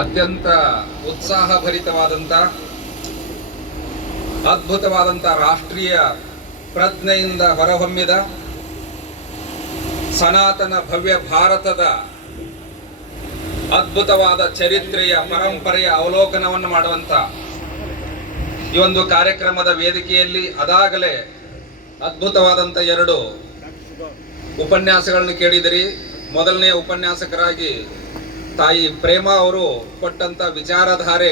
ಅತ್ಯಂತ ಉತ್ಸಾಹಭರಿತವಾದಂಥ ಅದ್ಭುತವಾದಂಥ ರಾಷ್ಟ್ರೀಯ ಪ್ರಜ್ಞೆಯಿಂದ ಹೊರಹೊಮ್ಮಿದ ಸನಾತನ ಭವ್ಯ ಭಾರತದ ಅದ್ಭುತವಾದ ಚರಿತ್ರೆಯ ಪರಂಪರೆಯ ಅವಲೋಕನವನ್ನು ಮಾಡುವಂಥ ಈ ಒಂದು ಕಾರ್ಯಕ್ರಮದ ವೇದಿಕೆಯಲ್ಲಿ ಅದಾಗಲೇ ಅದ್ಭುತವಾದಂಥ 2 ಉಪನ್ಯಾಸಗಳನ್ನು ಕೇಳಿದಿರಿ. ಮೊದಲನೇ ಉಪನ್ಯಾಸಕರಾಗಿ ತಾಯಿ ಪ್ರೇಮಾ ಅವರು ಕೊಟ್ಟಂತ ವಿಚಾರಧಾರೆ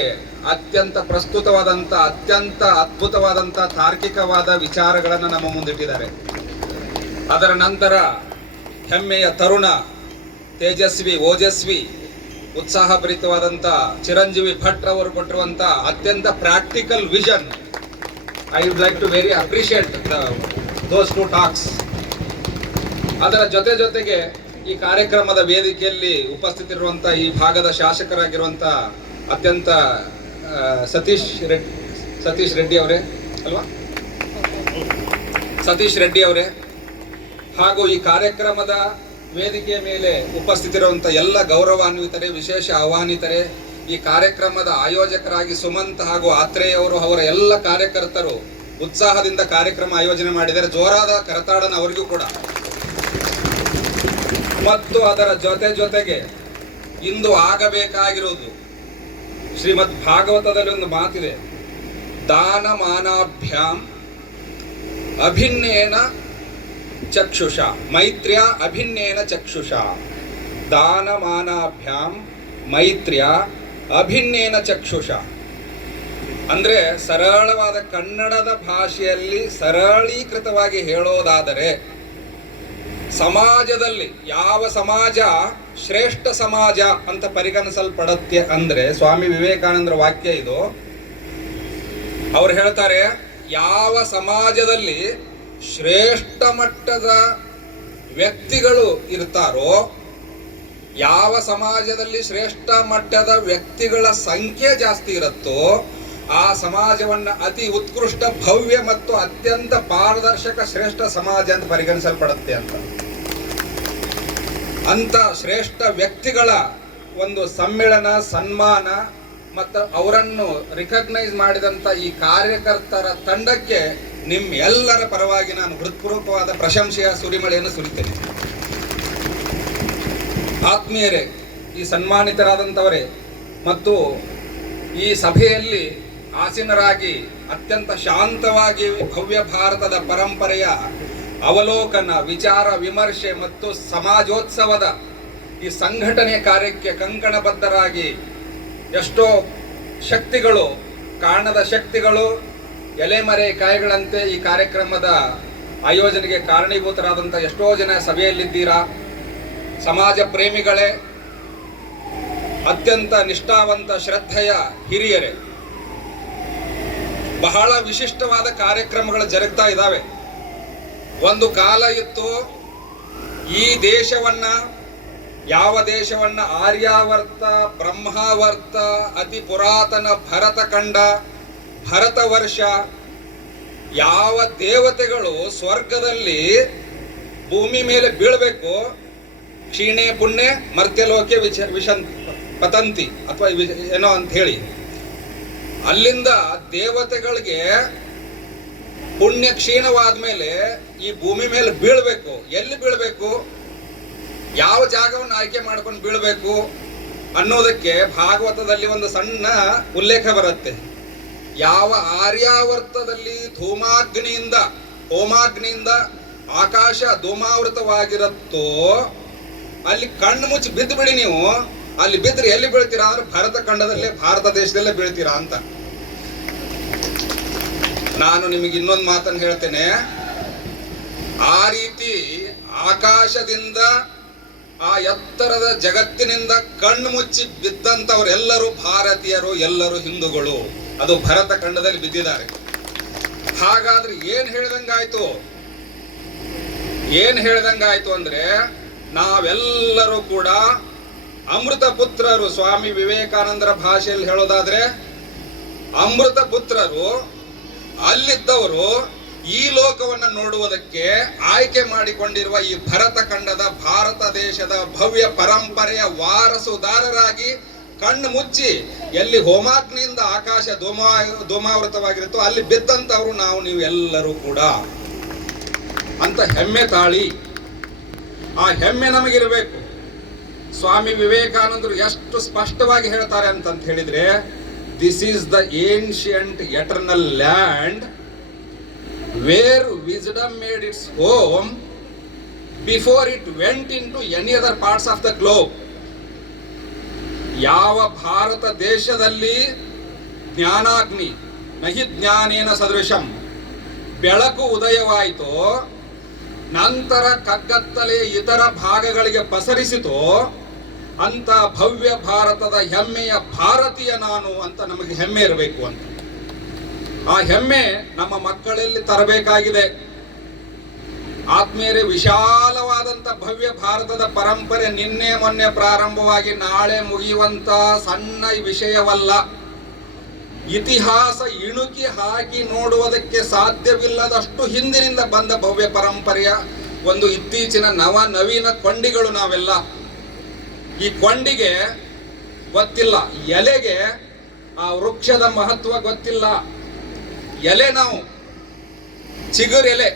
ಅತ್ಯಂತ ಪ್ರಸ್ತುತವಾದಂಥ ಅತ್ಯಂತ ಅದ್ಭುತವಾದಂಥ ತಾರ್ಕಿಕವಾದ ವಿಚಾರಗಳನ್ನು ನಮ್ಮ ಮುಂದಿಟ್ಟಿದ್ದಾರೆ. ಅದರ ನಂತರ ಹೆಮ್ಮೆಯ ತರುಣ, ತೇಜಸ್ವಿ, ಓಜಸ್ವಿ, ಉತ್ಸಾಹಭರಿತವಾದಂಥ ಚಿರಂಜೀವಿ ಭಟ್ ಅವರು ಕೊಟ್ಟಿರುವಂಥ ಅತ್ಯಂತ practical vision. I would like to very appreciate those 2 talks. ಅದರ ಜೊತೆಗೆ ಈ ಕಾರ್ಯಕ್ರಮದ ವೇದಿಕೆಯಲ್ಲಿ ಉಪಸ್ಥಿತರಿರುವಂಥ ಈ ಭಾಗದ ಶಾಸಕರಾಗಿರುವಂಥ ಅತ್ಯಂತ ಸತೀಶ್ ರೆಡ್ಡಿ ಅವರೇ ಅಲ್ವಾ, ಸತೀಶ್ ರೆಡ್ಡಿ ಅವರೇ, ಹಾಗೂ ಈ ಕಾರ್ಯಕ್ರಮದ ವೇದಿಕೆಯ ಮೇಲೆ ಉಪಸ್ಥಿತರಿರುವಂಥ ಎಲ್ಲ ಗೌರವಾನ್ವಿತರೇ, ವಿಶೇಷ ಆಹ್ವಾನಿತರೇ, ಈ ಕಾರ್ಯಕ್ರಮದ ಆಯೋಜಕರಾಗಿ ಸುಮಂತ್ ಹಾಗೂ ಆತ್ರೇಯ ಅವರು, ಅವರ ಎಲ್ಲ ಕಾರ್ಯಕರ್ತರು ಉತ್ಸಾಹದಿಂದ ಕಾರ್ಯಕ್ರಮ ಆಯೋಜನೆ ಮಾಡಿದ್ದಾರೆ. ಜೋರಾದ ಕರತಾಡನ ಅವರಿಗೂ ಕೂಡ. ಮತ್ತು ಅದರ ಜೊತೆಗೆ ಇಂದು ಆಗಬೇಕಾಗಿರುವುದು, ಶ್ರೀಮದ್ ಭಾಗವತದಲ್ಲಿ ಒಂದು ಮಾತಿದೆ, ದಾನಮಾನಾಭ್ಯಾಂ ಅಭಿನ್ನೇನ ಚಕ್ಷುಷ, ಮೈತ್ರ್ಯ ಅಭಿನ್ನೇನ ಚಕ್ಷುಷ. ದಾನಮಾನಾಭ್ಯಾಂ ಮೈತ್ರ್ಯ ಅಭಿನ್ನೇನ ಚಕ್ಷುಷ ಅಂದ್ರೆ ಸರಳವಾದ ಕನ್ನಡದ ಭಾಷೆಯಲ್ಲಿ ಸರಳೀಕೃತವಾಗಿ ಹೇಳೋದಾದರೆ, ಸಮಾಜದಲ್ಲಿ ಯಾವ ಸಮಾಜ ಶ್ರೇಷ್ಠ ಸಮಾಜ ಅಂತ ಪರಿಗಣಿಸಲ್ಪಡುತ್ತೆ ಅಂದ್ರೆ ಸ್ವಾಮಿ ವಿವೇಕಾನಂದರ ವಾಕ್ಯ ಇದು. ಅವ್ರು ಹೇಳ್ತಾರೆ, ಯಾವ ಸಮಾಜದಲ್ಲಿ ಶ್ರೇಷ್ಠ ಮಟ್ಟದ ವ್ಯಕ್ತಿಗಳು ಇರ್ತಾರೋ, ಯಾವ ಸಮಾಜದಲ್ಲಿ ಶ್ರೇಷ್ಠ ಮಟ್ಟದ ವ್ಯಕ್ತಿಗಳ ಸಂಖ್ಯೆ ಜಾಸ್ತಿ ಇರುತ್ತೋ ಆ ಸಮಾಜವನ್ನ ಅತಿ ಉತ್ಕೃಷ್ಟ, ಭವ್ಯ ಮತ್ತು ಅತ್ಯಂತ ಪಾರದರ್ಶಕ ಶ್ರೇಷ್ಠ ಸಮಾಜ ಅಂತ ಪರಿಗಣಿಸಲ್ಪಡುತ್ತೆ ಅಂತ ಶ್ರೇಷ್ಠ ವ್ಯಕ್ತಿಗಳ ಒಂದು ಸಮ್ಮೇಳನ, ಸನ್ಮಾನ ಮತ್ತು ಅವರನ್ನು ರಿಕಗ್ನೈಸ್ ಮಾಡಿದಂಥ ಈ ಕಾರ್ಯಕರ್ತರ ತಂಡಕ್ಕೆ ನಿಮ್ಮೆಲ್ಲರ ಪರವಾಗಿ ನಾನು ಹೃತ್ಪೂರ್ವಕವಾದ ಪ್ರಶಂಸೆಯ ಸುರಿಮಳೆಯನ್ನು ಸುರಿತೇನೆ. ಆತ್ಮೀಯರೇ, ಈ ಸನ್ಮಾನಿತರಾದಂಥವರೇ ಮತ್ತು ಈ ಸಭೆಯಲ್ಲಿ ಆಸೀನರಾಗಿ ಅತ್ಯಂತ ಶಾಂತವಾಗಿ ಭವ್ಯ ಭಾರತದ ಪರಂಪರೆಯ ಅವಲೋಕನ, ವಿಚಾರ ವಿಮರ್ಶೆ ಮತ್ತು ಸಮಾಜೋತ್ಸವದ ಈ ಸಂಘಟನೆ ಕಾರ್ಯಕ್ಕೆ ಕಂಕಣಬದ್ಧರಾಗಿ ಎಷ್ಟೋ ಶಕ್ತಿಗಳು, ಕಾಣದ ಶಕ್ತಿಗಳು ಎಲೆಮರೆ ಕಾಯಿಗಳಂತೆ ಈ ಕಾರ್ಯಕ್ರಮದ ಆಯೋಜನೆಗೆ ಕಾರಣೀಭೂತರಾದಂಥ ಎಷ್ಟೋ ಜನ ಸಭೆಯಲ್ಲಿದ್ದೀರಾ. ಸಮಾಜ ಪ್ರೇಮಿಗಳೇ, ಅತ್ಯಂತ ನಿಷ್ಠಾವಂತ ಶ್ರದ್ಧೆಯ ಹಿರಿಯರೇ, ಬಹಳ ವಿಶಿಷ್ಟವಾದ ಕಾರ್ಯಕ್ರಮಗಳು ಜರುಗ್ತಾ ಇದ್ದಾವೆ. ಒಂದು ಕಾಲ ಇತ್ತು, ಈ ದೇಶವನ್ನ, ಯಾವ ದೇಶವನ್ನ ಆರ್ಯಾವರ್ತ, ಬ್ರಹ್ಮಾವರ್ತ, ಅತಿ ಪುರಾತನ ಭರತ ಖಂಡ, ಭರತ ವರ್ಷ, ಯಾವ ದೇವತೆಗಳು ಸ್ವರ್ಗದಲ್ಲಿ ಭೂಮಿ ಮೇಲೆ ಬೀಳಬೇಕು, ಕ್ಷೀಣೆ ಪುಣ್ಯ ಮರ್ತ್ಯಲೋಕೆ ಪತಂತಿ ಅಥವಾ ಏನೋ ಅಂತ ಹೇಳಿ, ಅಲ್ಲಿಂದ ದೇವತೆಗಳಿಗೆ ಪುಣ್ಯ ಕ್ಷೀಣವಾದ ಮೇಲೆ ಈ ಭೂಮಿ ಮೇಲೆ ಬೀಳ್ಬೇಕು. ಎಲ್ಲಿ ಬೀಳ್ಬೇಕು, ಯಾವ ಜಾಗವನ್ನು ಆಯ್ಕೆ ಮಾಡ್ಕೊಂಡು ಬೀಳ್ಬೇಕು ಅನ್ನೋದಕ್ಕೆ ಭಾಗವತದಲ್ಲಿ ಒಂದು ಸಣ್ಣ ಉಲ್ಲೇಖ ಬರುತ್ತೆ. ಯಾವ ಆರ್ಯಾವರ್ತದಲ್ಲಿ ಹೋಮಾಗ್ನಿಯಿಂದ ಆಕಾಶ ಧೂಮಾವೃತವಾಗಿರುತ್ತೋ ಅಲ್ಲಿ ಕಣ್ಣು ಮುಚ್ಚಿ ಬಿದ್ದು ಬಿಡಿ. ನೀವು ಅಲ್ಲಿ ಬಿದ್ದರೆ ಎಲ್ಲಿ ಬೀಳ್ತೀರಾ ಅಂದ್ರೆ ಭರತ ಖಂಡದಲ್ಲೇ, ಭಾರತ ದೇಶದಲ್ಲೇ ಬೀಳ್ತೀರಾ ಅಂತ. ನಾನು ನಿಮಗೆ ಇನ್ನೊಂದು ಮಾತನ್ನು ಹೇಳ್ತೇನೆ. ಆ ರೀತಿ ಆಕಾಶದಿಂದ, ಆ ಎತ್ತರದ ಜಗತ್ತಿನಿಂದ ಕಣ್ಣು ಮುಚ್ಚಿ ಬಿದ್ದಂಥವರೆಲ್ಲರೂ ಭಾರತೀಯರು, ಎಲ್ಲರೂ ಹಿಂದೂಗಳು. ಅದು ಭರತ ಖಂಡದಲ್ಲಿ ಬಿದ್ದಿದ್ದಾರೆ. ಹಾಗಾದ್ರೆ ಏನ್ ಹೇಳ್ದಂಗಾಯ್ತು ಅಂದ್ರೆ ನಾವೆಲ್ಲರೂ ಕೂಡ ಅಮೃತ ಪುತ್ರರು. ಸ್ವಾಮಿ ವಿವೇಕಾನಂದರ ಭಾಷೆಯಲ್ಲಿ ಹೇಳೋದಾದ್ರೆ ಅಮೃತ ಪುತ್ರರು. ಅಲ್ಲಿದ್ದವರು ಈ ಲೋಕವನ್ನು ನೋಡುವುದಕ್ಕೆ ಆಯ್ಕೆ ಮಾಡಿಕೊಂಡಿರುವ ಈ ಭರತ ಖಂಡದ ಭಾರತ ದೇಶದ ಭವ್ಯ ಪರಂಪರೆಯ ವಾರಸುದಾರರಾಗಿ ಕಣ್ಣು ಮುಚ್ಚಿ ಎಲ್ಲಿ ಹೋಮಾಗ್ನಿಯಿಂದ ಆಕಾಶ ಧೂಮಾವೃತವಾಗಿರುತ್ತೋ ಅಲ್ಲಿ ಬಿದ್ದಂತವ್ರು ನೀವು ಎಲ್ಲರೂ ಕೂಡ ಅಂತ ಹೆಮ್ಮೆ ತಾಳಿ. ಆ ಹೆಮ್ಮೆ ನಮಗಿರಬೇಕು. ಸ್ವಾಮಿ ವಿವೇಕಾನಂದರು ಎಷ್ಟು ಸ್ಪಷ್ಟವಾಗಿ ಹೇಳ್ತಾರೆ ಅಂತ ಹೇಳಿದ್ರೆ, this is the ancient eternal land where wisdom made its home before it went into any other parts of the globe. ಯಾವ ಭಾರತ ದೇಶದಲ್ಲಿ ಜ್ಞಾನಾಗ್ನಿ ನಹಿ ಜ್ಞಾನೇನ ಸದೃಶಂ ಬೆಳಕು ಉದಯವಾಯಿತೋ, ನಂತರ ಕಗ್ಗತ್ತಲೆ ಇತರ ಭಾಗಗಳಿಗೆ ಪಸರಿಸಿತೋ, ಅಂತ ಭವ್ಯ ಭಾರತದ ಹೆಮ್ಮೆಯ ಭಾರತೀಯ ನಾನು ಅಂತ ನಮಗೆ ಹೆಮ್ಮೆ ಇರಬೇಕು ಅಂತ. ಆ ಹೆಮ್ಮೆ ನಮ್ಮ ಮಕ್ಕಳಲ್ಲಿ ತರಬೇಕಾಗಿದೆ. ಆತ್ಮೀಯರೇ, ವಿಶಾಲವಾದಂಥ ಭವ್ಯ ಭಾರತದ ಪರಂಪರೆ ನಿನ್ನೆ ಮೊನ್ನೆ ಪ್ರಾರಂಭವಾಗಿ ನಾಳೆ ಮುಗಿಯುವಂತ ಸಣ್ಣ ವಿಷಯವಲ್ಲ. ಇತಿಹಾಸ ಇಣುಕಿ ಹಾಕಿ ನೋಡುವುದಕ್ಕೆ ಸಾಧ್ಯವಿಲ್ಲದಷ್ಟು ಹಿಂದಿನಿಂದ ಬಂದ ಭವ್ಯ ಪರಂಪರೆಯ ಒಂದು ಇತ್ತೀಚಿನ ನವೀನ ಕೊಂಡಿಗಳು ನಾವೆಲ್ಲ. ಈ ಕೊಂಡಿಗೆ ಗೊತ್ತಿಲ್ಲ, ಎಲೆಗೆ ಆ ವೃಕ್ಷದ ಮಹತ್ವ ಗೊತ್ತಿಲ್ಲ. ಎಲೆ ನಾವು ಚಿಗುರು ಎಲೆ,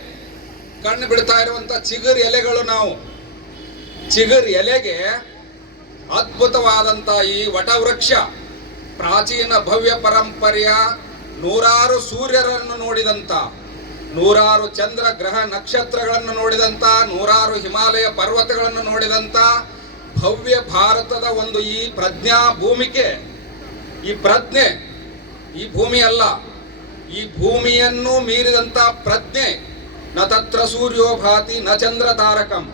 ಕಣ್ಣು ಬಿಡ್ತಾ ಇರುವಂತ ಚಿಗುರು ಎಲೆಗಳು ನಾವು. ಚಿಗುರು ಎಲೆಗೆ ಅದ್ಭುತವಾದಂತ ಈ ವಟವೃಕ್ಷ ಪ್ರಾಚೀನ ಭವ್ಯ ಪರಂಪರೆಯ ನೂರಾರು ಸೂರ್ಯರನ್ನು ನೋಡಿದಂತ, ನೂರಾರು ಚಂದ್ರ ಗ್ರಹ ನಕ್ಷತ್ರಗಳನ್ನು ನೋಡಿದಂತ, ನೂರಾರು ಹಿಮಾಲಯ ಪರ್ವತಗಳನ್ನು ನೋಡಿದಂತ ಭವ್ಯ ಭಾರತದ ಒಂದು ಈ ಪ್ರಜ್ಞಾ ಭೂಮಿಕೆ, ಈ ಪ್ರಜ್ಞೆ, ಈ ಭೂಮಿ ಅಲ್ಲ, ಈ ಭೂಮಿಯನ್ನು ಮೀರಿದಂತ ಪ್ರಜ್ಞೆ. ನ ತತ್ರ ಸೂರ್ಯೋ ಭಾತಿ ನ ಚಂದ್ರ ತಾರಕಂ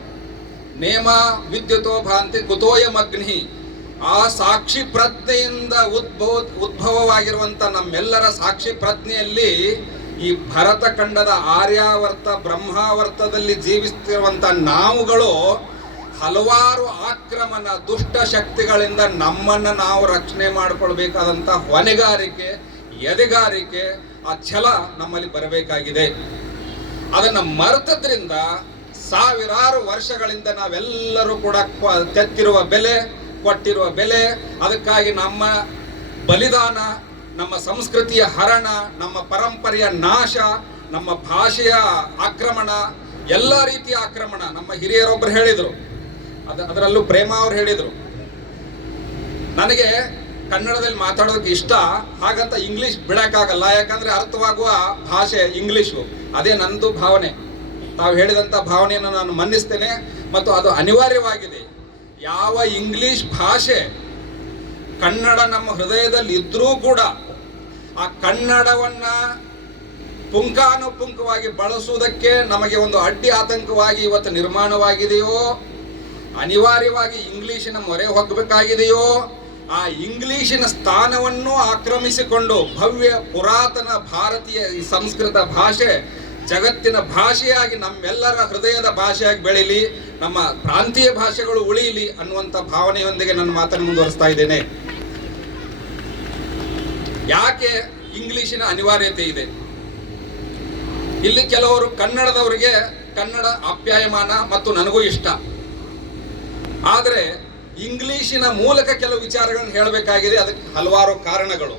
ನೇಮ ವಿದ್ಯುತೋ ಭಾಂತಿ ಕುತೋಯಮಗ್ನಿ. ಆ ಸಾಕ್ಷಿ ಪ್ರಜ್ಞೆಯಿಂದ ಉದ್ಭವವಾಗಿರುವಂತ ನಮ್ಮೆಲ್ಲರ ಸಾಕ್ಷಿ ಪ್ರಜ್ಞೆಯಲ್ಲಿ ಈ ಭರತ ಖಂಡದ ಆರ್ಯಾವರ್ತ ಬ್ರಹ್ಮಾವರ್ತದಲ್ಲಿ ಜೀವಿಸ್ತಿರುವಂತ ನಾವುಗಳು ಹಲವಾರು ಆಕ್ರಮಣ ದುಷ್ಟ ಶಕ್ತಿಗಳಿಂದ ನಮ್ಮನ್ನು ನಾವು ರಕ್ಷಣೆ ಮಾಡಿಕೊಳ್ಬೇಕಾದಂತ ಹೊಣೆಗಾರಿಕೆ, ಎದೆಗಾರಿಕೆ, ಆ ಛಲ ನಮ್ಮಲ್ಲಿ ಬರಬೇಕಾಗಿದೆ. ಅದನ್ನು ಮರೆತದ್ರಿಂದ ಸಾವಿರಾರು ವರ್ಷಗಳಿಂದ ನಾವೆಲ್ಲರೂ ಕೂಡ ತೆತ್ತಿರುವ ಬೆಲೆ, ಕೊಟ್ಟಿರುವ ಬೆಲೆ, ಅದಕ್ಕಾಗಿ ನಮ್ಮ ಬಲಿದಾನ, ನಮ್ಮ ಸಂಸ್ಕೃತಿಯ ಹರಣ, ನಮ್ಮ ಪರಂಪರೆಯ ನಾಶ, ನಮ್ಮ ಭಾಷೆಯ ಆಕ್ರಮಣ, ಎಲ್ಲ ರೀತಿಯ ಆಕ್ರಮಣ. ನಮ್ಮ ಹಿರಿಯರೊಬ್ಬರು ಹೇಳಿದರು, ಅದರಲ್ಲೂ ಪ್ರೇಮ ಅವರು ಹೇಳಿದರು, ನನಗೆ ಕನ್ನಡದಲ್ಲಿ ಮಾತಾಡೋದಕ್ಕೆ ಇಷ್ಟ, ಹಾಗಂತ ಇಂಗ್ಲಿಷ್ ಬಿಡಕ್ಕಾಗಲ್ಲ, ಯಾಕಂದ್ರೆ ಅರ್ಥವಾಗುವ ಭಾಷೆ ಇಂಗ್ಲಿಷು. ಅದೇ ನಂದು ಭಾವನೆ. ತಾವು ಹೇಳಿದಂಥ ಭಾವನೆಯನ್ನು ನಾನು ಮನ್ನಿಸ್ತೇನೆ ಮತ್ತು ಅದು ಅನಿವಾರ್ಯವಾಗಿದೆ. ಯಾವ ಇಂಗ್ಲಿಷ್ ಭಾಷೆ ಕನ್ನಡ ನಮ್ಮ ಹೃದಯದಲ್ಲಿ ಇದ್ರೂ ಕೂಡ ಆ ಕನ್ನಡವನ್ನ ಪುಂಖಾನುಪುಂಖವಾಗಿ ಬಳಸುವುದಕ್ಕೆ ನಮಗೆ ಒಂದು ಅಡ್ಡಿ ಆತಂಕವಾಗಿ ಇವತ್ತು ನಿರ್ಮಾಣವಾಗಿದೆಯೋ, ಅನಿವಾರ್ಯವಾಗಿ ಇಂಗ್ಲಿಶಿನ ಮೊರೆ ಹೋಗಬೇಕಾಗಿದೆಯೋ, ಆ ಇಂಗ್ಲಿಶಿನ ಸ್ಥಾನವನ್ನು ಆಕ್ರಮಿಸಿಕೊಂಡು ಭವ್ಯ ಪುರಾತನ ಭಾರತೀಯ ಈ ಸಂಸ್ಕೃತ ಭಾಷೆ ಜಗತ್ತಿನ ಭಾಷೆಯಾಗಿ ನಮ್ಮೆಲ್ಲರ ಹೃದಯದ ಭಾಷೆಯಾಗಿ ಬೆಳೀಲಿ, ನಮ್ಮ ಪ್ರಾಂತೀಯ ಭಾಷೆಗಳು ಉಳಿಯಲಿ ಅನ್ನುವಂಥ ಭಾವನೆಯೊಂದಿಗೆ ನನ್ನ ಮಾತನ್ನು ಮುಂದುವರಿಸ್ತಾ ಇದ್ದೇನೆ. ಯಾಕೆ ಇಂಗ್ಲಿಶಿನ ಅನಿವಾರ್ಯತೆ ಇದೆ? ಇಲ್ಲಿ ಕೆಲವರು ಕನ್ನಡದವರಿಗೆ ಕನ್ನಡ ಆಪ್ಯಾಯಮಾನ ಮತ್ತು ನನಗೂ ಇಷ್ಟ, ಆದರೆ ಇಂಗ್ಲಿಶಿನ ಮೂಲಕ ಕೆಲವು ವಿಚಾರಗಳನ್ನು ಹೇಳಬೇಕಾಗಿದೆ. ಅದಕ್ಕೆ ಹಲವಾರು ಕಾರಣಗಳು.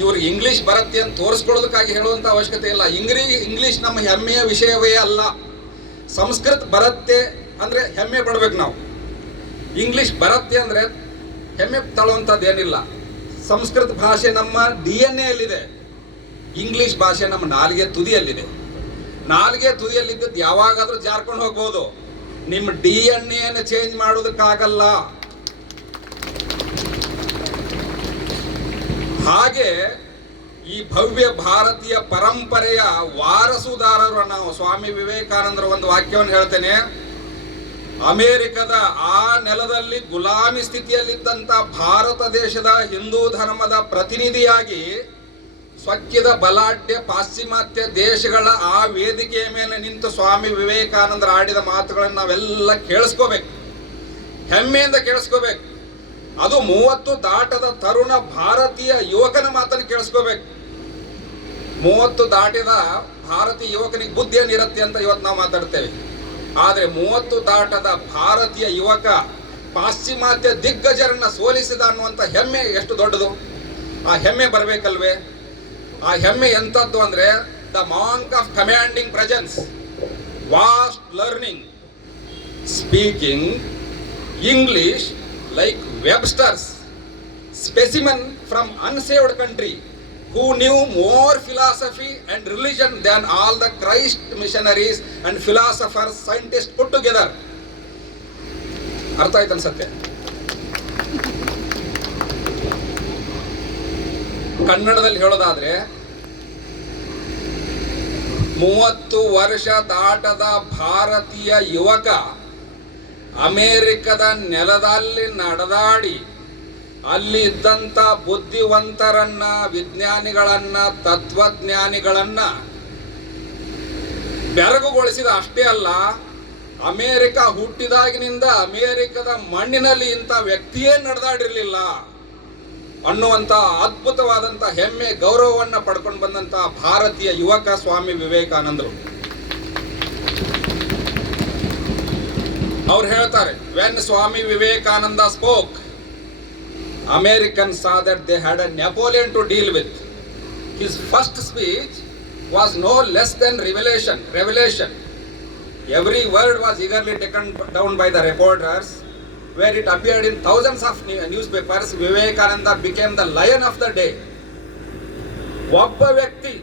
ಇವ್ರಿಗೆ ಇಂಗ್ಲಿಷ್ ಬರುತ್ತೆ ಅಂತ ತೋರಿಸ್ಕೊಳ್ಳೋದಕ್ಕಾಗಿ ಹೇಳುವಂಥ ಅವಶ್ಯಕತೆ ಇಲ್ಲ. ಇಂಗ್ಲಿಷ್ ನಮ್ಮ ಹೆಮ್ಮೆಯ ವಿಷಯವೇ ಅಲ್ಲ. ಸಂಸ್ಕೃತ ಬರುತ್ತೆ ಅಂದರೆ ಹೆಮ್ಮೆ ಪಡ್ಬೇಕು ನಾವು. ಇಂಗ್ಲಿಷ್ ಬರುತ್ತೆ ಅಂದರೆ ಹೆಮ್ಮೆ ತಳುವಂಥದ್ದು ಏನಿಲ್ಲ. ಸಂಸ್ಕೃತ ಭಾಷೆ ನಮ್ಮ DNA ಯಲ್ಲಿದೆ, ಇಂಗ್ಲಿಷ್ ಭಾಷೆ ನಮ್ಮ ನಾಲಿಗೆ ತುದಿಯಲ್ಲಿದೆ. ನಾಲಿಗೆ ತುದಿಯಲ್ಲಿದ್ದದ್ದು ಯಾವಾಗಾದ್ರೂ ಜಾರ್ಕೊಂಡು ಹೋಗ್ಬೋದು, ನಿಮ್ಮ DNA ಚೇಂಜ್ ಮಾಡೋದಕ್ಕಾಗಲ್ಲ. ಹಾಗೆ ಈ ಭವ್ಯ ಭಾರತೀಯ ಪರಂಪರೆಯ ವಾರಸುದಾರರು ನಾವು. ಸ್ವಾಮಿ ವಿವೇಕಾನಂದರ ಒಂದು ವಾಕ್ಯವನ್ನು ಹೇಳ್ತೇನೆ. ಅಮೆರಿಕದ ಆ ನೆಲದಲ್ಲಿ ಗುಲಾಮಿ ಸ್ಥಿತಿಯಲ್ಲಿದ್ದಂಥ ಭಾರತ ದೇಶದ ಹಿಂದೂ ಧರ್ಮದ ಪ್ರತಿನಿಧಿಯಾಗಿ ಸ್ವಕ್ಕಿದ ಬಲಾಢ್ಯ ಪಾಶ್ಚಿಮಾತ್ಯ ದೇಶಗಳ ಆ ವೇದಿಕೆಯ ಮೇಲೆ ನಿಂತು ಸ್ವಾಮಿ ವಿವೇಕಾನಂದರ ಆಡಿದ ಮಾತುಗಳನ್ನು ನಾವೆಲ್ಲ ಕೇಳಿಸ್ಕೋಬೇಕು, ಹೆಮ್ಮೆಯಿಂದ ಕೇಳಿಸ್ಕೋಬೇಕು. ಅದು 30 ದಾಟದ ತರುಣ ಭಾರತೀಯ ಯುವಕನ ಮಾತನ್ನು ಕೇಳಿಸ್ಕೋಬೇಕು. 30 ದಾಟಿದ ಭಾರತೀಯ ಯುವಕನಿಗೆ ಬುದ್ಧಿ ಏನಿರುತ್ತೆ ಅಂತ ಇವತ್ತು ನಾವು ಮಾತಾಡ್ತೇವೆ. ಆದರೆ 30 ದಾಟದ ಭಾರತೀಯ ಯುವಕ ಪಾಶ್ಚಿಮಾತ್ಯ ದಿಗ್ಗಜರನ್ನ ಸೋಲಿಸಿದ ಅನ್ನುವಂಥ ಹೆಮ್ಮೆ ಎಷ್ಟು ದೊಡ್ಡದು. ಆ ಹೆಮ್ಮೆ ಬರಬೇಕಲ್ವೇ? ಆ ಹೆಮ್ಮೆ ಎಂಥದ್ದು ಅಂದರೆ the monk of commanding presence, vast learning, speaking English like Webster's, specimen from unsaved country who knew more philosophy and religion than all the Christ missionaries and philosophers, scientists put together. ಅರ್ಥ ಆಯ್ತು ಅನ್ಸತ್ತೆ. ಕನ್ನಡದಲ್ಲಿ ಹೇಳೋದಾದ್ರೆ 30 ವರ್ಷ ದಾಟದ ಭಾರತೀಯ ಯುವಕ ಅಮೇರಿಕದ ನೆಲದಲ್ಲಿ ನಡೆದಾಡಿ ಅಲ್ಲಿ ಇದ್ದಂಥ ಬುದ್ಧಿವಂತರನ್ನ, ವಿಜ್ಞಾನಿಗಳನ್ನ, ತತ್ವಜ್ಞಾನಿಗಳನ್ನ ಬೆರಗುಗೊಳಿಸಿದ ಅಷ್ಟೇ ಅಲ್ಲ, ಅಮೇರಿಕ ಹುಟ್ಟಿದಾಗಿನಿಂದ ಅಮೇರಿಕದ ಮಣ್ಣಿನಲ್ಲಿ ಇಂಥ ವ್ಯಕ್ತಿಯೇ ನಡೆದಾಡಿರಲಿಲ್ಲ ಅನ್ನುವಂಥ ಅದ್ಭುತವಾದಂಥ ಹೆಮ್ಮೆ, ಗೌರವವನ್ನು ಪಡ್ಕೊಂಡು ಬಂದಂಥ ಭಾರತೀಯ ಯುವಕ ಸ್ವಾಮಿ ವಿವೇಕಾನಂದರು. ಅವ್ರು ಹೇಳ್ತಾರೆ, when Swami Vivekananda spoke, Americans saw that they had a Napoleon to deal with. His first speech was no less than revelation. Every word was eagerly taken down by the reporters. Where it appeared in thousands of newspapers, Vivekananda became the lion of the day. ಒಬ್ಬ ವ್ಯಕ್ತಿ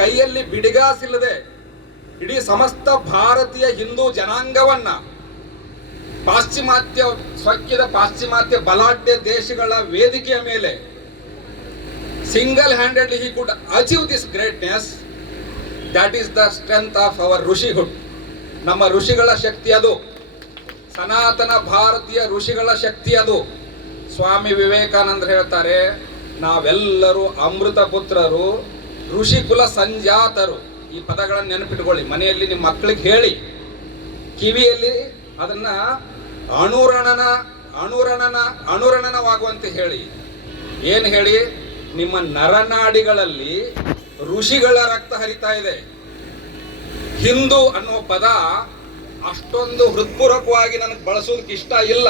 ಕೈಯಲ್ಲಿ ಬಿಡಿಗಾಸಿಲ್ಲದೆ ಇಡೀ ಸಮಸ್ತ ಭಾರತೀಯ ಹಿಂದೂ ಜನಾಂಗವನ್ನ ಪಾಶ್ಚಿಮಾತ್ಯ ಬಲಾಢ್ಯ ದೇಶಗಳ ವೇದಿಕೆಯ ಮೇಲೆ single handedly he could achieve this greatness. That is the strength of our ಋಷಿಹುಡ್. ನಮ್ಮ ಋಷಿಗಳ ಶಕ್ತಿ ಅದು, ಸನಾತನ ಭಾರತೀಯ ಋಷಿಗಳ ಶಕ್ತಿ ಅದು. ಸ್ವಾಮಿ ವಿವೇಕಾನಂದರು ಹೇಳ್ತಾರೆ, ನಾವೆಲ್ಲರೂ ಅಮೃತ ಪುತ್ರರು, ಋಷಿಕುಲ ಸಂಜಾತರು. ಈ ಪದಗಳನ್ನು ನೆನಪಿಟ್ಕೊಳ್ಳಿ, ಮನೆಯಲ್ಲಿ ನಿಮ್ಮ ಮಕ್ಕಳಿಗೆ ಹೇಳಿ, ಕಿವಿಯಲ್ಲಿ ಅದನ್ನ ಅನುರಣನವಾಗುವಂತೆ ಹೇಳಿ. ಏನು ಹೇಳಿ? ನಿಮ್ಮ ನರನಾಡಿಗಳಲ್ಲಿ ಋಷಿಗಳ ರಕ್ತ ಹರಿತಾ ಇದೆ. ಹಿಂದೂ ಅನ್ನುವ ಪದ ಅಷ್ಟೊಂದು ಹೃತ್ಪೂರ್ವಕವಾಗಿ ನನಗೆ ಬಳಸೋದಕ್ಕೆ ಇಷ್ಟ ಇಲ್ಲ.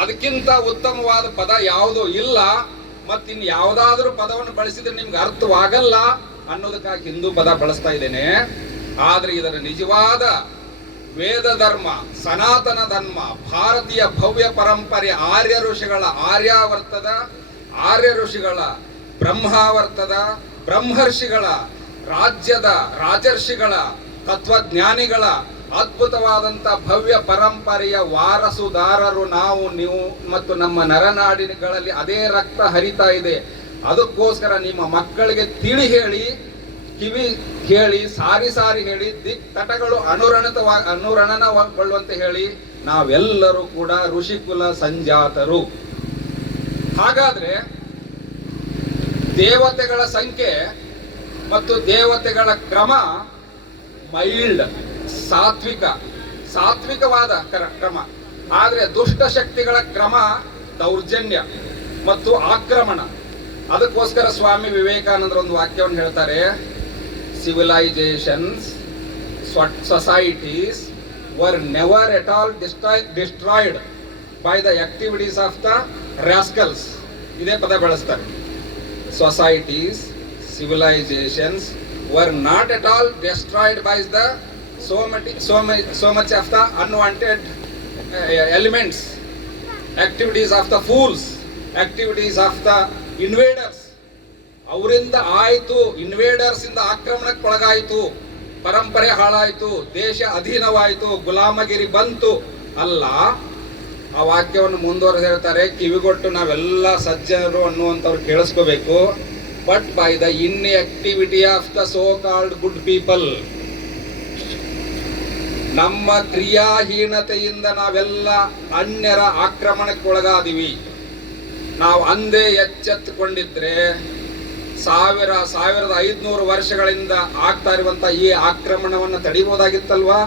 ಅದಕ್ಕಿಂತ ಉತ್ತಮವಾದ ಪದ ಯಾವುದೂ ಇಲ್ಲ. ಮತ್ತಿನ್ನು ಯಾವುದಾದ್ರೂ ಪದವನ್ನು ಬಳಸಿದ್ರೆ ನಿಮ್ಗೆ ಅರ್ಥವಾಗಲ್ಲ ಅನ್ನೋದಕ್ಕಾಗಿ ಹಿಂದೂ ಪದ ಬಳಸ್ತಾ ಇದ್ದೇನೆ. ಆದರೆ ಇದರ ನಿಜವಾದ ವೇದ ಧರ್ಮ, ಸನಾತನ ಧರ್ಮ, ಭಾರತೀಯ ಭವ್ಯ ಪರಂಪರೆ, ಆರ್ಯ ಋಷಿಗಳ ಬ್ರಹ್ಮಾವರ್ತದ ಬ್ರಹ್ಮರ್ಷಿಗಳ ರಾಜರ್ಷಿಗಳ ತತ್ವಜ್ಞಾನಿಗಳ ಅದ್ಭುತವಾದಂಥ ಭವ್ಯ ಪರಂಪರೆಯ ವಾರಸುದಾರರು ನಾವು, ನೀವು ಮತ್ತು ನಮ್ಮ ನರನಾಡಿಗಳಲ್ಲಿ ಅದೇ ರಕ್ತ ಹರಿತಾ ಇದೆ. ಅದಕ್ಕೋಸ್ಕರ ನಿಮ್ಮ ಮಕ್ಕಳಿಗೆ ತಿಳಿ ಹೇಳಿ, ಕಿವಿ ಹೇಳಿ, ಸಾರಿ ಹೇಳಿ, ತಟಗಳು ಅನುರಣನಗೊಳ್ಳುವಂತೆ ಹೇಳಿ. ನಾವೆಲ್ಲರೂ ಕೂಡ ಋಷಿಕುಲ ಸಂಜಾತರು. ಹಾಗಾದ್ರೆ ದೇವತೆಗಳ ಸಂಖ್ಯೆ ಮತ್ತು ದೇವತೆಗಳ ಕ್ರಮ ಮೈಲ್ಡ್, ಸಾತ್ವಿಕವಾದ ಕ್ರಮ. ಆದರೆ ದುಷ್ಟ ಶಕ್ತಿಗಳ ಕ್ರಮ ದೌರ್ಜನ್ಯ ಮತ್ತು ಆಕ್ರಮಣ. ಅದಕ್ಕೋಸ್ಕರ ಸ್ವಾಮಿ ವಿವೇಕಾನಂದರು ಒಂದು ವಾಕ್ಯವನ್ನು ಹೇಳ್ತಾರೆ, civilizations, societies were never at all destroyed by the activities of the rascals. ಇದೇ ಪದ ಬಳಸ್ತಾರೆ. Societies, civilizations were not at all destroyed by the so much of the unwanted elements, activities of the fools, activities of the invaders. ಅವರಿಂದ ಆಯಿತು, invaders ಇಂದ ಆಕ್ರಮಣಕ್ಕೆ ಒಳಗಾಯಿತು, ಪರಂಪರೆ ಹಾಳಾಯಿತು, ದೇಶ ಅಧೀನವಾಯಿತು, ಗುಲಾಮಗಿರಿ ಬಂತು ಅಲ್ಲ. ಆ ವಾಕ್ಯವನ್ನು ಮುಂದುವರೆದು ಹೇಳ್ತಾರೆ, ಕಿವಿಗೊಟ್ಟು ನಾವೆಲ್ಲ ಸಜ್ಜನರು ಅನ್ನುವಂಥವ್ರು ಕೇಳಿಸ್ಕೋಬೇಕು. But by the inactivity of the so called good people, ನಮ್ಮ ಕ್ರಿಯಾಹೀನತೆಯಿಂದ ನಾವೆಲ್ಲ ಅನ್ಯರ ಆಕ್ರಮಣಕ್ಕೆ ಒಳಗಾದಿವಿ. ನಾವು ಅಂದೇ ಎಚ್ಚೆತ್ತುಕೊಂಡಿದ್ರೆ 1500 ವರ್ಷಗಳಿಂದ ಆಗ್ತಾ ಇರುವಂತ ಈ ಆಕ್ರಮಣವನ್ನು ತಡಿಬಹುದಾಗಿತ್ತಲ್ವಾ?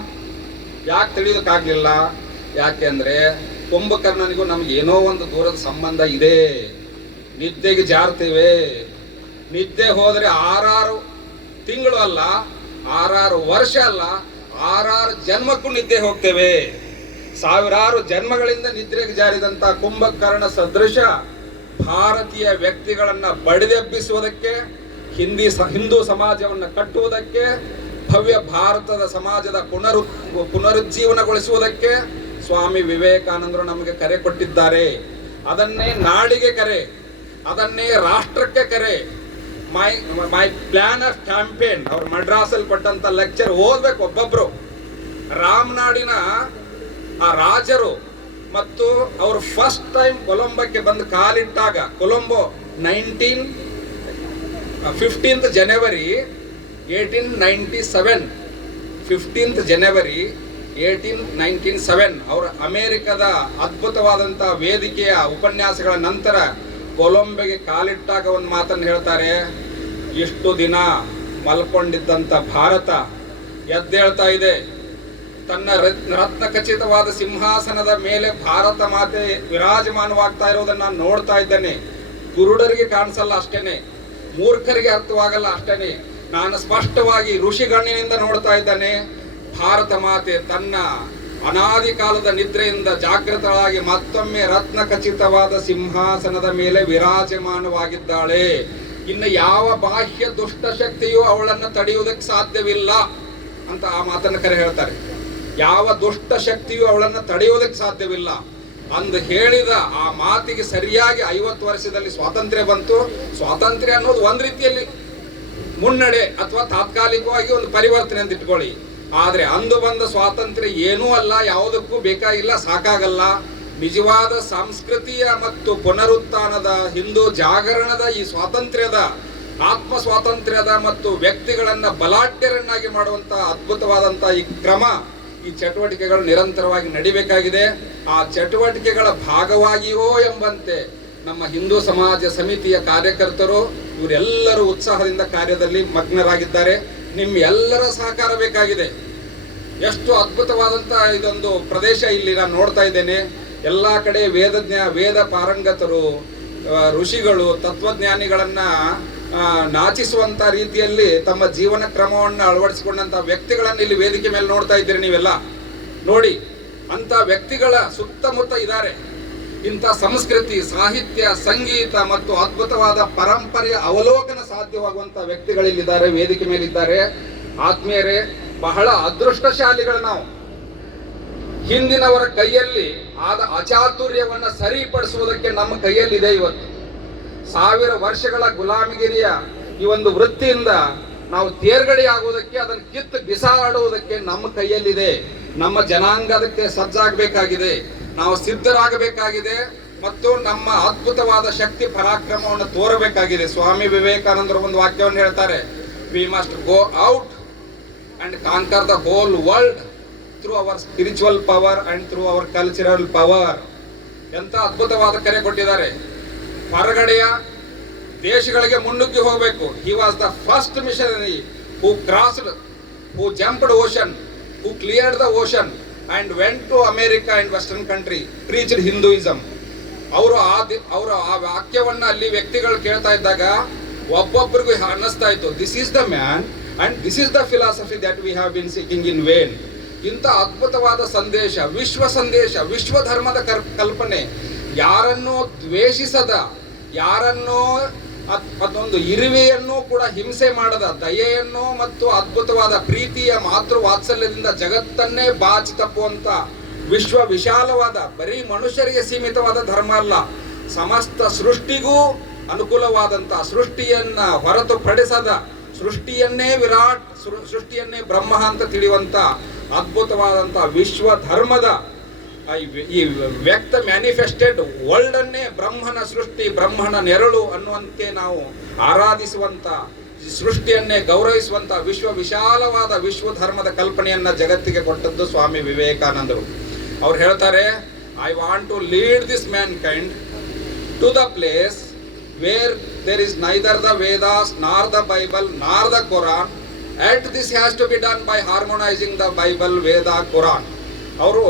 ಯಾಕೆ ತಡೆಯೋದಕ್ಕಾಗಲಿಲ್ಲ? ಯಾಕೆಂದ್ರೆ ಕುಂಭಕರ್ಣನಿಗೂ ನಮ್ಗೆ ಏನೋ ಒಂದು ದೂರದ ಸಂಬಂಧ ಇದೆ. ನಿದ್ದೆಗೆ ಜಾರ್ತೇವೆ, ನಿದ್ದೆ ಹೋದರೆ 6 ತಿಂಗಳು ಅಲ್ಲ, 6 ವರ್ಷ ಅಲ್ಲ, 6 ಜನ್ಮಕ್ಕೂ ನಿದ್ದೆ ಹೋಗ್ತೇವೆ. ಸಾವಿರಾರು ಜನ್ಮಗಳಿಂದ ನಿದ್ರೆಗೆ ಜಾರಿದಂತ ಕುಂಭಕರ್ಣ ಸದೃಶ ಭಾರತೀಯ ವ್ಯಕ್ತಿಗಳನ್ನ ಬಡಿದೆಬ್ಬಿಸುವುದಕ್ಕೆ, ಹಿಂದೂ ಸಮಾಜವನ್ನು ಕಟ್ಟುವುದಕ್ಕೆ, ಭವ್ಯ ಭಾರತದ ಸಮಾಜದ ಪುನರುಜ್ಜೀವನಗೊಳಿಸುವುದಕ್ಕೆ ಸ್ವಾಮಿ ವಿವೇಕಾನಂದರು ನಮಗೆ ಕರೆ ಕೊಟ್ಟಿದ್ದಾರೆ. ಅದನ್ನೇ ನಾಡಿಗೆ ಕರೆ, ಅದನ್ನೇ ರಾಷ್ಟ್ರಕ್ಕೆ ಕರೆ. ಮೈ ಪ್ಲಾನ್ ಆಫ್ ಕ್ಯಾಂಪೇನ್, ಅವ್ರು ಮಡ್ರಾಸಲ್ಲಿ ಕೊಟ್ಟಂತ ಲೆಕ್ಚರ್ ಓದ್ಬೇಕು ಒಬ್ಬೊಬ್ರು. ರಾಮನಾಡಿನ ಆ ರಾಜರು ಮತ್ತು ಅವರು ಫಸ್ಟ್ ಟೈಮ್ ಕೊಲಂಬೋಕ್ಕೆ ಬಂದು ಕಾಲಿಟ್ಟಾಗ, ಕೊಲಂಬೋ 15th ಜನವರಿ 1897, 15th ಜನವರಿ 1897 ಅವರು ಅಮೆರಿಕದ ಅದ್ಭುತವಾದಂಥ ವೇದಿಕೆಯ ಉಪನ್ಯಾಸಗಳ ನಂತರ ಕೊಲಂಬೋಗೆ ಕಾಲಿಟ್ಟಾಗ ಒಂದು ಮಾತನ್ನು ಹೇಳ್ತಾರೆ. ಇಷ್ಟು ದಿನ ಮಲ್ಕೊಂಡಿದ್ದಂಥ ಭಾರತ ಎದ್ದೇಳ್ತಾ ಇದೆ. ತನ್ನ ರತ್ನ ಖಚಿತವಾದ ಸಿಂಹಾಸನದ ಮೇಲೆ ಭಾರತ ಮಾತೆ ವಿರಾಜಮಾನವಾಗ್ತಾ ಇರೋದನ್ನ ನಾನು ನೋಡ್ತಾ ಇದ್ದೇನೆ. ಕುರುಡರಿಗೆ ಕಾಣಿಸಲ್ಲ ಅಷ್ಟೇನೆ, ಮೂರ್ಖರಿಗೆ ಅರ್ಥವಾಗಲ್ಲ ಅಷ್ಟೇನೆ. ನಾನು ಸ್ಪಷ್ಟವಾಗಿ ಋಷಿಗಣ್ಣಿನಿಂದ ನೋಡ್ತಾ ಇದ್ದೇನೆ. ಭಾರತ ಮಾತೆ ತನ್ನ ಅನಾದಿ ಕಾಲದ ನಿದ್ರೆಯಿಂದ ಜಾಗೃತಳಾಗಿ ಮತ್ತೊಮ್ಮೆ ರತ್ನ ಖಚಿತವಾದ ಸಿಂಹಾಸನದ ಮೇಲೆ ವಿರಾಜಮಾನವಾಗಿದ್ದಾಳೆ. ಇನ್ನು ಯಾವ ಬಾಹ್ಯ ದುಷ್ಟಶಕ್ತಿಯೂ ಅವಳನ್ನು ತಡೆಯುವುದಕ್ಕೆ ಸಾಧ್ಯವಿಲ್ಲ ಅಂತ ಆ ಮಾತನ್ನು ಕರೆ ಹೇಳ್ತಾರೆ. ಯಾವ ದುಷ್ಟ ಶಕ್ತಿಯೂ ಅವಳನ್ನು ತಡೆಯೋದಕ್ಕೆ ಸಾಧ್ಯವಿಲ್ಲ ಅಂದು ಹೇಳಿದ ಆ ಮಾತಿಗೆ ಸರಿಯಾಗಿ 50 ವರ್ಷದಲ್ಲಿ ಸ್ವಾತಂತ್ರ್ಯ ಬಂತು. ಸ್ವಾತಂತ್ರ್ಯ ಅನ್ನೋದು ಒಂದು ರೀತಿಯಲ್ಲಿ ಮುನ್ನಡೆ ಅಥವಾ ತಾತ್ಕಾಲಿಕವಾಗಿ ಒಂದು ಪರಿವರ್ತನೆ ಅಂತ ಇಟ್ಕೊಳ್ಳಿ. ಆದರೆ ಅಂದು ಬಂದ ಸ್ವಾತಂತ್ರ್ಯ ಏನೂ ಅಲ್ಲ, ಯಾವುದಕ್ಕೂ ಬೇಕಾಗಿಲ್ಲ, ಸಾಕಾಗಲ್ಲ. ನಿಜವಾದ ಸಂಸ್ಕೃತಿಯ ಮತ್ತು ಪುನರುತ್ಥಾನದ ಹಿಂದೂ ಜಾಗರಣದ ಈ ಸ್ವಾತಂತ್ರ್ಯದ, ಆತ್ಮ ಸ್ವಾತಂತ್ರ್ಯದ ಮತ್ತು ವ್ಯಕ್ತಿಗಳನ್ನ ಬಲಾಢ್ಯರನ್ನಾಗಿ ಮಾಡುವಂತ ಅದ್ಭುತವಾದಂತ ಈ ಕ್ರಮ, ಈ ಚಟುವಟಿಕೆಗಳು ನಿರಂತರವಾಗಿ ನಡಿಬೇಕಾಗಿದೆ. ಆ ಚಟುವಟಿಕೆಗಳ ಭಾಗವಾಗಿಯೋ ಎಂಬಂತೆ ನಮ್ಮ ಹಿಂದೂ ಸಮಾಜ ಸಮಿತಿಯ ಕಾರ್ಯಕರ್ತರು ಇವರೆಲ್ಲರೂ ಉತ್ಸಾಹದಿಂದ ಕಾರ್ಯದಲ್ಲಿ ಮಗ್ನರಾಗಿದ್ದಾರೆ. ನಿಮ್ಮ ಎಲ್ಲರ ಸಹಕಾರ ಬೇಕಾಗಿದೆ. ಎಷ್ಟು ಅದ್ಭುತವಾದಂತ ಇದೊಂದು ಪ್ರದೇಶ ಇಲ್ಲಿ ನಾನು ನೋಡ್ತಾ ಇದ್ದೇನೆ. ಎಲ್ಲ ಕಡೆ ವೇದ ಪಾರಂಗತರು, ಋಷಿಗಳು, ತತ್ವಜ್ಞಾನಿಗಳನ್ನ ನಾಚಿಸುವಂತ ರೀತಿಯಲ್ಲಿ ತಮ್ಮ ಜೀವನ ಕ್ರಮವನ್ನು ಅಳವಡಿಸಿಕೊಂಡಂತ ವ್ಯಕ್ತಿಗಳನ್ನು ಇಲ್ಲಿ ವೇದಿಕೆ ಮೇಲೆ ನೋಡ್ತಾ ಇದ್ದೀರಿ. ನೀವೆಲ್ಲ ನೋಡಿ, ಅಂತ ವ್ಯಕ್ತಿಗಳ ಸುತ್ತಮುತ್ತ ಇದ್ದಾರೆ. ಇಂಥ ಸಂಸ್ಕೃತಿ, ಸಾಹಿತ್ಯ, ಸಂಗೀತ ಮತ್ತು ಅದ್ಭುತವಾದ ಪರಂಪರೆಯ ಅವಲೋಕನ ಸಾಧ್ಯವಾಗುವಂತ ವ್ಯಕ್ತಿಗಳಿಲ್ಲಿದ್ದಾರೆ, ವೇದಿಕೆ ಮೇಲಿದ್ದಾರೆ. ಆತ್ಮೀಯರೇ, ಬಹಳ ಅದೃಷ್ಟಶಾಲಿಗಳು ನಾವು. ಹಿಂದಿನವರ ಕೈಯಲ್ಲಿ ಆದ ಅಚಾತುರ್ಯವನ್ನ ಸರಿಪಡಿಸುವುದಕ್ಕೆ ನಮ್ಮ ಕೈಯಲ್ಲಿದೆ ಇವತ್ತು. 1000 ವರ್ಷಗಳ ಗುಲಾಮಗಿರಿಯ ಈ ಒಂದು ವೃತ್ತಿಯಿಂದ ನಾವು ತೇರ್ಗಡೆಯಾಗುವುದಕ್ಕೆ, ಅದನ್ನು ಕಿತ್ತು ಬಿಸಾಡುವುದಕ್ಕೆ ನಮ್ಮ ಕೈಯಲ್ಲಿದೆ. ನಮ್ಮ ಜನಾಂಗ ಅದಕ್ಕೆ ಸಜ್ಜಾಗಬೇಕಾಗಿದೆ, ನಾವು ಸಿದ್ಧರಾಗಬೇಕಾಗಿದೆ ಮತ್ತು ನಮ್ಮ ಅದ್ಭುತವಾದ ಶಕ್ತಿ ಪರಾಕ್ರಮವನ್ನು ತೋರಬೇಕಾಗಿದೆ. ಸ್ವಾಮಿ ವಿವೇಕಾನಂದರು ಒಂದು ವಾಕ್ಯವನ್ನು ಹೇಳ್ತಾರೆ, we must go out and conquer the whole world through our spiritual power and through our cultural power. ಎಂತ ಅದ್ಭುತವಾದ ಕರೆ ಕೊಟ್ಟಿದ್ದಾರೆ. ಹೊರಗಡೆಯ ದೇಶಗಳಿಗೆ ಮುನ್ನುಗ್ಗಿ ಹೋಗಬೇಕು. He was the first missionary who crossed, who jumped ocean, who cleared the ocean and went to America and Western country, preached Hinduism. ಅವರು ಆ ವಾಕ್ಯವನ್ನ ಅಲ್ಲಿ ವ್ಯಕ್ತಿಗಳು ಕೇಳ್ತಾ ಇದ್ದಾಗ ಒಬ್ಬೊಬ್ಬರಿಗೂ ಅನ್ನಿಸ್ತಾ ಇತ್ತು, this is the man and this is the philosophy that we have been seeking in vane. ಇಂಥ ಅದ್ಭುತವಾದ ಸಂದೇಶ, ವಿಶ್ವ ಧರ್ಮದ ಕಲ್ಪನೆ, ಯಾರನ್ನೂ ದ್ವೇಷಿಸದ, ಯಾರನ್ನೂ ಅದೊಂದು ಇರುವೆಯನ್ನು ಕೂಡ ಹಿಂಸೆ ಮಾಡದ, ದಯೆಯನ್ನು ಮತ್ತು ಅದ್ಭುತವಾದ ಪ್ರೀತಿಯ ಮಾತೃ ವಾತ್ಸಲ್ಯದಿಂದ ಜಗತ್ತನ್ನೇ ಬಾಚಿ ತಪ್ಪುವಂತ ವಿಶಾಲವಾದ, ಬರೀ ಮನುಷ್ಯರಿಗೆ ಸೀಮಿತವಾದ ಧರ್ಮ ಅಲ್ಲ, ಸಮಸ್ತ ಸೃಷ್ಟಿಗೂ ಅನುಕೂಲವಾದಂತ, ಸೃಷ್ಟಿಯನ್ನ ಹೊರತುಪಡಿಸದ, ಸೃಷ್ಟಿಯನ್ನೇ ವಿರಾಟ್, ಸೃಷ್ಟಿಯನ್ನೇ ಬ್ರಹ್ಮ ಅಂತ ತಿಳಿಯುವಂತ ಅದ್ಭುತವಾದಂತ ವಿಶ್ವ ಧರ್ಮದ ಈ ವ್ಯಕ್ತ ಮ್ಯಾನಿಫೆಸ್ಟೆಡ್ ವರ್ಲ್ಡ್ ಅನ್ನೇ ಬ್ರಹ್ಮನ ಸೃಷ್ಟಿ, ಬ್ರಹ್ಮನ ನೆರಳು ಅನ್ನುವಂತೆ ನಾವು ಆರಾಧಿಸುವಂತ, ಸೃಷ್ಟಿಯನ್ನೇ ಗೌರವಿಸುವಂತ ವಿಶಾಲವಾದ ವಿಶ್ವ ಧರ್ಮದ ಕಲ್ಪನೆಯನ್ನ ಜಗತ್ತಿಗೆ ಕೊಟ್ಟದ್ದು ಸ್ವಾಮಿ ವಿವೇಕಾನಂದರು. ಅವ್ರು ಹೇಳ್ತಾರೆ, I want to lead this mankind to the place where there is neither the Vedas nor the Bible nor the Koran, and this has to be done by harmonising the Bible, Veda, Koran. ಅವರು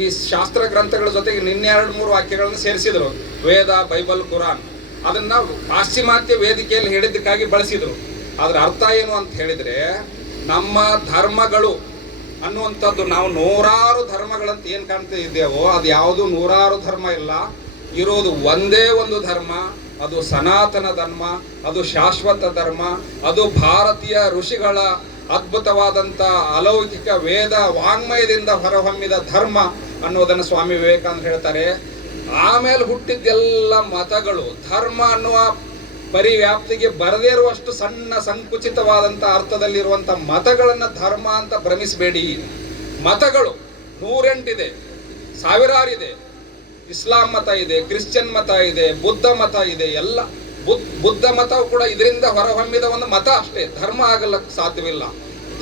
ಈ ಶಾಸ್ತ್ರ ಗ್ರಂಥಗಳ ಜೊತೆಗೆ 2-3 ವಾಕ್ಯಗಳನ್ನು ಸೇರಿಸಿದ್ರು, ವೇದ, Bible, Quran. ಅದನ್ನ ಪಾಶ್ಚಿಮಾತ್ಯ ವೇದಿಕೆಯಲ್ಲಿ ಹೇಳಿದ್ದಕ್ಕಾಗಿ ಬಳಸಿದ್ರು. ಅದರ ಅರ್ಥ ಏನು ಅಂತ ಹೇಳಿದರೆ, ನಮ್ಮ ಧರ್ಮಗಳು ಅನ್ನುವಂಥದ್ದು ನಾವು ನೂರಾರು ಧರ್ಮಗಳಂತ ಏನು ಕಾಣ್ತಾ ಇದ್ದೇವೋ ಅದು ಯಾವುದು ನೂರಾರು ಧರ್ಮ ಇಲ್ಲ, ಇರೋದು ಒಂದೇ ಒಂದು ಧರ್ಮ, ಅದು ಸನಾತನ ಧರ್ಮ, ಅದು ಶಾಶ್ವತ ಧರ್ಮ, ಅದು ಭಾರತೀಯ ಋಷಿಗಳ ಅದ್ಭುತವಾದಂಥ ಅಲೌಕಿಕ ವೇದ ವಾಂಗ್ಮಯದಿಂದ ಹೊರಹೊಮ್ಮಿದ ಧರ್ಮ ಅನ್ನೋದನ್ನು ಸ್ವಾಮಿ ವಿವೇಕಾನಂದ ಹೇಳ್ತಾರೆ. ಆಮೇಲೆ ಹುಟ್ಟಿದ್ದೆಲ್ಲ ಮತಗಳು. ಧರ್ಮ ಅನ್ನುವ ಪರಿವ್ಯಾಪ್ತಿಗೆ ಬರದೇ ಇರುವಷ್ಟು ಸಣ್ಣ ಸಂಕುಚಿತವಾದಂಥ ಅರ್ಥದಲ್ಲಿರುವಂಥ ಮತಗಳನ್ನು ಧರ್ಮ ಅಂತ ಭ್ರಮಿಸಬೇಡಿ. ಮತಗಳು 108 ಇದೆ, ಸಾವಿರಾರಿದೆ. ಇಸ್ಲಾಂ ಮತ ಇದೆ, ಕ್ರಿಶ್ಚಿಯನ್ ಮತ ಇದೆ, ಬುದ್ಧ ಮತ ಇದೆ. ಎಲ್ಲ ಬುದ್ಧ ಮತವು ಕೂಡ ಇದರಿಂದ ಹೊರಹೊಮ್ಮಿದ ಒಂದು ಮತ ಅಷ್ಟೇ, ಧರ್ಮ ಆಗಲಿಕ್ಕೆ ಸಾಧ್ಯವಿಲ್ಲ.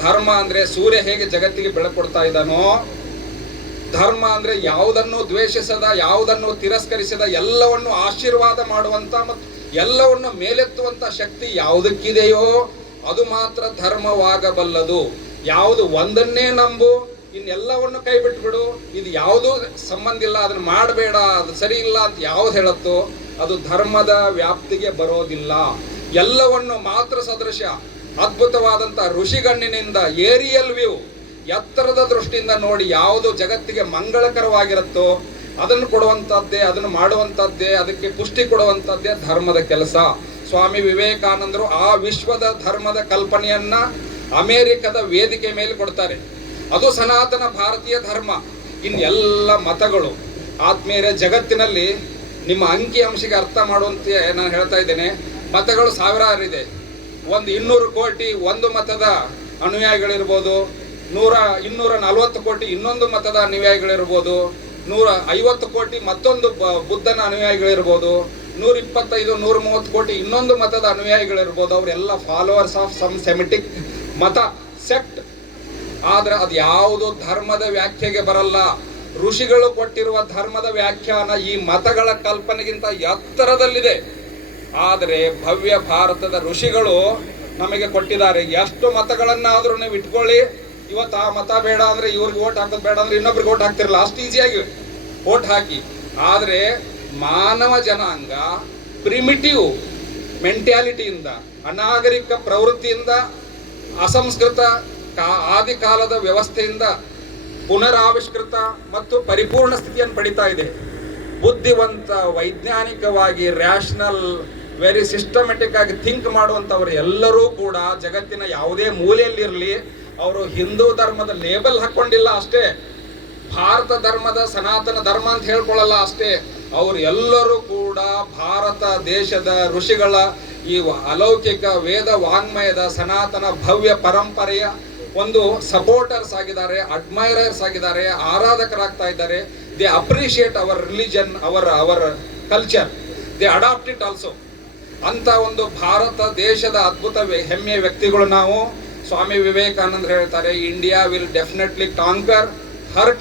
ಧರ್ಮ ಅಂದರೆ ಸೂರ್ಯ ಹೇಗೆ ಜಗತ್ತಿಗೆ ಬೆಳಕು ಕೊಡ್ತಾ ಇದ್ದಾನೋ, ಧರ್ಮ ಅಂದರೆ ಯಾವುದನ್ನು ದ್ವೇಷಿಸದ, ಯಾವುದನ್ನು ತಿರಸ್ಕರಿಸದ, ಎಲ್ಲವನ್ನು ಆಶೀರ್ವಾದ ಮಾಡುವಂಥ ಮತ್ತು ಎಲ್ಲವನ್ನು ಮೇಲೆತ್ತುವಂಥ ಶಕ್ತಿ ಯಾವುದಕ್ಕಿದೆಯೋ ಅದು ಮಾತ್ರ ಧರ್ಮವಾಗಬಲ್ಲದು. ಯಾವುದು ಒಂದನ್ನೇ ನಂಬು, ಇನ್ನೆಲ್ಲವನ್ನು ಕೈ ಬಿಟ್ಬಿಡು, ಇದು ಯಾವುದೂ ಸಂಬಂಧ ಇಲ್ಲ, ಅದನ್ನು ಮಾಡಬೇಡ, ಅದು ಸರಿ ಇಲ್ಲ ಅಂತ ಯಾವ್ದು ಹೇಳುತ್ತೋ ಅದು ಧರ್ಮದ ವ್ಯಾಪ್ತಿಗೆ ಬರೋದಿಲ್ಲ. ಎಲ್ಲವನ್ನು ಮಾತ್ರ ಸದೃಶ ಅದ್ಭುತವಾದಂಥ ಋಷಿಗಣ್ಣಿನಿಂದ ಏರಿಯಲ್ ವ್ಯೂ, ಎತ್ತರದ ದೃಷ್ಟಿಯಿಂದ ನೋಡಿ ಯಾವುದು ಜಗತ್ತಿಗೆ ಮಂಗಳಕರವಾಗಿರುತ್ತೋ ಅದನ್ನು ಕೊಡುವಂಥದ್ದೇ, ಅದನ್ನು ಮಾಡುವಂಥದ್ದೇ, ಅದಕ್ಕೆ ಪುಷ್ಟಿ ಕೊಡುವಂಥದ್ದೇ ಧರ್ಮದ ಕೆಲಸ. ಸ್ವಾಮಿ ವಿವೇಕಾನಂದರು ಆ ವಿಶ್ವದ ಧರ್ಮದ ಕಲ್ಪನೆಯನ್ನ ಅಮೇರಿಕದ ವೇದಿಕೆ ಮೇಲೆ ಕೊಡ್ತಾರೆ. ಅದು ಸನಾತನ ಭಾರತೀಯ ಧರ್ಮ. ಇನ್ನೆಲ್ಲ ಮತಗಳು ಆತ್ಮೀಯರೇ, ಜಗತ್ತಿನಲ್ಲಿ ನಿಮ್ಮ ಅಂಕಿ ಅಂಶಕ್ಕೆ ಅರ್ಥ ಮಾಡುವಂತೆ ನಾನು ಹೇಳ್ತಾ ಇದ್ದೇನೆ. ಮತಗಳು ಸಾವಿರಾರಿದೆ. 200 ಕೋಟಿ ಒಂದು ಮತದ ಅನುಯಾಯಿಗಳಿರ್ಬೋದು, 240 ಕೋಟಿ ಇನ್ನೊಂದು ಮತದ ಅನುಯಾಯಿಗಳಿರ್ಬೋದು, 150 ಕೋಟಿ ಮತ್ತೊಂದು ಬುದ್ಧನ ಅನುಯಾಯಿಗಳಿರ್ಬೋದು, 125 130 ಕೋಟಿ ಇನ್ನೊಂದು ಮತದ ಅನುಯಾಯಿಗಳಿರ್ಬೋದು. ಅವರೆಲ್ಲ ಫಾಲೋವರ್ಸ್ ಆಫ್ ಸಮ್ ಸೆಮಿಟಿಕ್ ಮತ ಸೆಕ್ಟ್. ಆದ್ರೆ ಅದು ಯಾವುದು ಧರ್ಮದ ವ್ಯಾಖ್ಯೆಗೆ ಬರಲ್ಲ. ಋಷಿಗಳು ಕೊಟ್ಟಿರುವ ಧರ್ಮದ ವ್ಯಾಖ್ಯಾನ ಈ ಮತಗಳ ಕಲ್ಪನೆಗಿಂತ ಎತ್ತರದಲ್ಲಿದೆ. ಆದರೆ ಭವ್ಯ ಭಾರತದ ಋಷಿಗಳು ನಮಗೆ ಕೊಟ್ಟಿದ್ದಾರೆ. ಎಷ್ಟು ಮತಗಳನ್ನಾದರೂ ನೀವು ಇಟ್ಕೊಳ್ಳಿ, ಇವತ್ತು ಆ ಮತ ಬೇಡ ಅಂದರೆ ಇವ್ರಿಗೆ ಓಟ್ ಹಾಕೋದು ಬೇಡ ಅಂದರೆ ಇನ್ನೊಬ್ರಿಗೆ ಓಟ್ ಹಾಕ್ತಿರಲ್ಲ, ಅಷ್ಟು ಈಸಿಯಾಗಿ ಓಟ್ ಹಾಕಿ. ಆದರೆ ಮಾನವ ಜನಾಂಗ ಪ್ರಿಮಿಟಿವ್ ಮೆಂಟ್ಯಾಲಿಟಿಯಿಂದ, ಅನಾಗರಿಕ ಪ್ರವೃತ್ತಿಯಿಂದ, ಅಸಂಸ್ಕೃತ ಆದಿಕಾಲದ ವ್ಯವಸ್ಥೆಯಿಂದ ಪುನರಾವಿಷ್ಕೃತ ಮತ್ತು ಪರಿಪೂರ್ಣ ಸ್ಥಿತಿಯನ್ನು ಪಡಿತಾ ಇದೆ. ಬುದ್ಧಿವಂತ, ವೈಜ್ಞಾನಿಕವಾಗಿ, ರ್ಯಾಷನಲ್, ವೆರಿ ಸಿಸ್ಟಮೆಟಿಕ್ ಆಗಿ ಥಿಂಕ್ ಮಾಡುವಂಥವ್ರು ಎಲ್ಲರೂ ಕೂಡ ಜಗತ್ತಿನ ಯಾವುದೇ ಮೂಲೆಯಲ್ಲಿರಲಿ, ಅವರು ಹಿಂದೂ ಧರ್ಮದ ಲೇಬಲ್ ಹಾಕ್ಕೊಂಡಿಲ್ಲ ಅಷ್ಟೇ, ಭಾರತ ಧರ್ಮದ ಸನಾತನ ಧರ್ಮ ಅಂತ ಹೇಳ್ಕೊಳ್ಳಲ್ಲ ಅಷ್ಟೇ. ಅವರು ಎಲ್ಲರೂ ಕೂಡ ಭಾರತ ದೇಶದ ಋಷಿಗಳ ಈ ಅಲೌಕಿಕ ವೇದ ವಾಂಗ್ಮಯದ ಸನಾತನ ಭವ್ಯ ಪರಂಪರೆಯ ಒಂದು ಸಪೋರ್ಟರ್ಸ್ ಆಗಿದ್ದಾರೆ, ಅಡ್ಮೈರರ್ಸ್ ಆಗಿದ್ದಾರೆ, ಆರಾಧಕರಾಗ್ತಾ ಇದ್ದಾರೆ. They appreciate our religion, our culture, they adapt it also. ಅಂತ ಒಂದು ಭಾರತ ದೇಶದ ಅದ್ಭುತ ಹೆಮ್ಮೆಯ ವ್ಯಕ್ತಿಗಳು ನಾವು. ಸ್ವಾಮಿ ವಿವೇಕಾನಂದರು ಹೇಳ್ತಾರೆ, India will definitely conquer Har